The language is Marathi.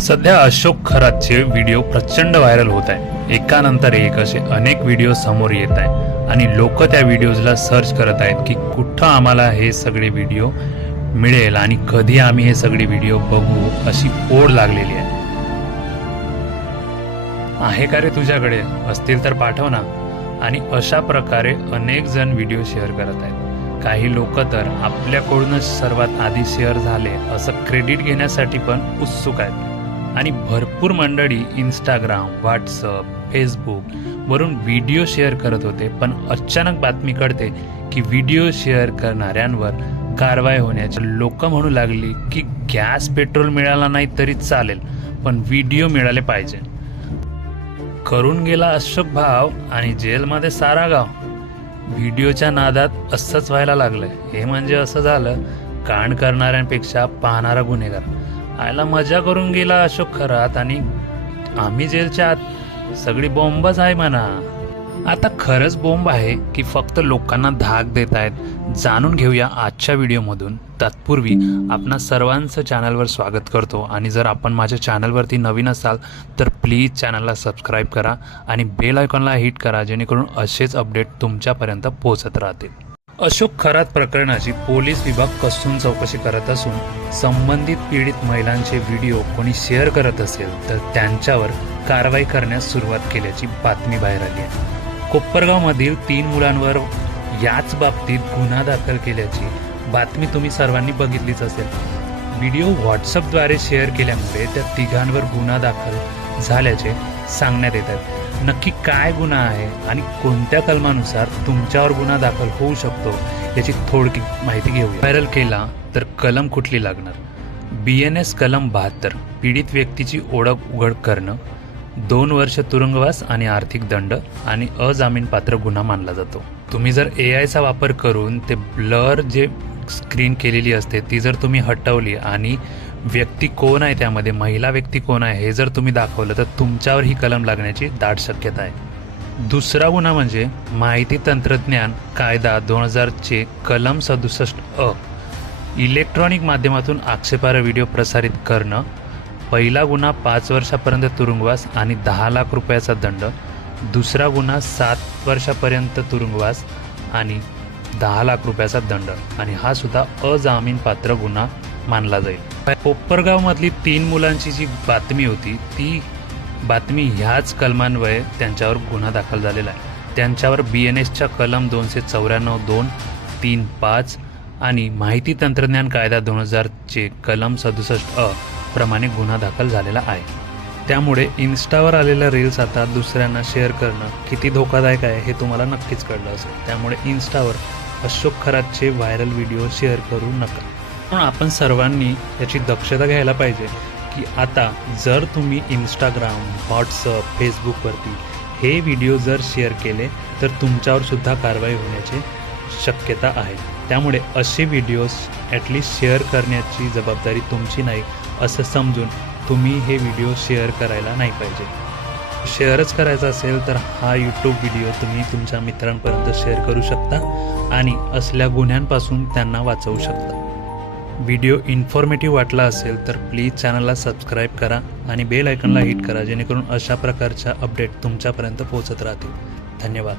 सध्या अशोक खरातचे व्हिडिओ प्रचंड व्हायरल होत आहे। एकानंतर एक असे अनेक व्हिडिओ समोर येत आहेत आणि लोक त्या व्हिडिओजला सर्च करत आहेत की कुठं आम्हाला हे सगळे व्हिडिओ मिळेल आणि कधी आम्ही हे सगळे व्हिडिओ बघू, अशी ओढ लागलेली आहे का रे तुझ्याकडे? असतील तर पाठव ना। आणि अशा प्रकारे अनेक जण व्हिडिओ शेअर करत आहेत। काही लोक तर आपल्याकडूनच सर्वात आधी शेअर झाले असं क्रेडिट घेण्यासाठी पण उत्सुक आहेत आणि भरपूर मंडळी इंस्टाग्राम, व्हॉट्सअप, फेसबुक वरून व्हिडिओ शेअर करत होते। पण अचानक बातमी कळते की व्हिडिओ शेअर करणाऱ्यांवर कारवाई होण्याची। लोक म्हणू लागली की गॅस पेट्रोल मिळाला नाही तरी चालेल, पण व्हिडिओ मिळाले पाहिजे। करून गेला अशोक भाव आणि जेलमध्ये सारा गाव। व्हिडिओच्या नादात असंच व्हायला लागलंय। हे म्हणजे असं झालं, कांड करणाऱ्यांपेक्षा पाहणारा गुन्हेगार। आयला मजा करून गेला अशोक खरात आणि आम्ही जेलच्या आत। सगळी बॉम्बच आहे म्हणा। आता खरंच बॉम्ब आहे की फक्त लोकांना धाक देत आहेत, जाणून घेऊया आजच्या व्हिडिओमधून। तत्पूर्वी आपणा सर्वांचं चॅनलवर स्वागत करतो आणि जर आपण माझ्या चॅनलवरती नवीन असाल तर प्लीज चॅनलला सबस्क्राईब करा आणि बेल आयकॉनला हिट करा, जेणेकरून असेच अपडेट तुमच्यापर्यंत पोहोचत राहतील। अशोक खरात प्रकरणाची पोलीस विभाग कसून चौकशी करत असून संबंधित पीडित महिलांचे व्हिडिओ कोणी शेअर करत असेल तर त्यांच्यावर कारवाई करण्यास सुरुवात केल्याची बातमी बाहेर आली आहे। कोपरगावमधील 3 मुलांवर याच बाबतीत गुन्हा दाखल केल्याची बातमी तुम्ही सर्वांनी बघितलीच असेल। व्हिडिओ व्हॉट्सअपद्वारे शेअर केल्यामुळे त्या तिघांवर गुन्हा दाखल झाल्याचे सांगण्यात येत आहे। नक्की काय गुन्हा आहे आणि कोणत्या कलमानुसार तुमच्यावर गुन्हा दाखल होऊ शकतो याची थोडकी माहिती घेऊया। व्हायरल केला तर कलम कुठली लागणार? BNS कलम 72, पीडित व्यक्तीची ओळख उघड करणं, 2 वर्ष तुरुंगवास आणि आर्थिक दंड आणि अजामीनपात्र गुन्हा मानला जातो। तुम्ही जर AIचा वापर करून ते ब्लर जे स्क्रीन केलेली असते ती जर तुम्ही हटवली आणि व्यक्ती कोण आहे, त्यामध्ये महिला व्यक्ती कोण आहे हे जर तुम्ही दाखवलं तर तुमच्यावर ही कलम लागण्याची दाट शक्यता आहे। दुसरा गुन्हा म्हणजे माहिती तंत्रज्ञान कायदा 2000 चे कलम 67 इलेक्ट्रॉनिक माध्यमातून आक्षेपार्ह व्हिडिओ प्रसारित करणं। पहिला गुन्हा 5 वर्षापर्यंत तुरुंगवास आणि 10 लाख रुपयाचा दंड। दुसरा गुन्हा 7 वर्षापर्यंत तुरुंगवास आणि 10 लाख रुपयाचा दंड आणि हा सुद्धा अजामीनपात्र गुन्हा मानला जाईल। कोपरगावमधली 3 मुलांची जी बातमी होती ती बातमी ह्याच कलमान्वये त्यांच्यावर गुन्हा दाखल झालेला आहे। त्यांच्यावर BNSच्या कलम 294, 2, 3, 5 आणि माहिती तंत्रज्ञान कायदा 2000 चे कलम 67 प्रमाणे गुन्हा दाखल झालेला आहे। त्यामुळे इन्स्टावर आलेल्या रील्स आता दुसऱ्यांना शेअर करणं किती धोकादायक आहे हे तुम्हाला नक्कीच कळलं असेल। त्यामुळे इन्स्टावर अशोक खरातचे व्हायरल व्हिडिओ शेअर करू नका। पण आपण सर्वांनी याची दक्षता घ्यायला पाहिजे की आता जर तुम्ही इंस्टाग्राम, व्हॉट्सअप, फेसबुकवरती हे व्हिडिओ जर शेअर केले तर तुमच्यावर सुद्धा कारवाई होण्याची शक्यता आहे। त्यामुळे असे व्हिडिओज ॲटलिस्ट शेअर करण्याची जबाबदारी तुमची नाही असं समजून तुम्ही हे व्हिडिओ शेअर करायला नाही पाहिजे। शेअरच करायचा असेल तर हा यूट्यूब व्हिडिओ तुम्ही तुमच्या मित्रांपर्यंत शेअर करू शकता आणि असल्या गुन्ह्यांपासून त्यांना वाचवू शकता। व्हिडिओ इन्फॉर्मेटिव्ह वाटला असेल तर प्लीज चॅनलला सबस्क्राईब करा आणि बेल आयकॉनला हिट करा, जेणेकरून अशा प्रकारच्या अपडेट तुमच्यापर्यंत पोहोचत राहतील। धन्यवाद।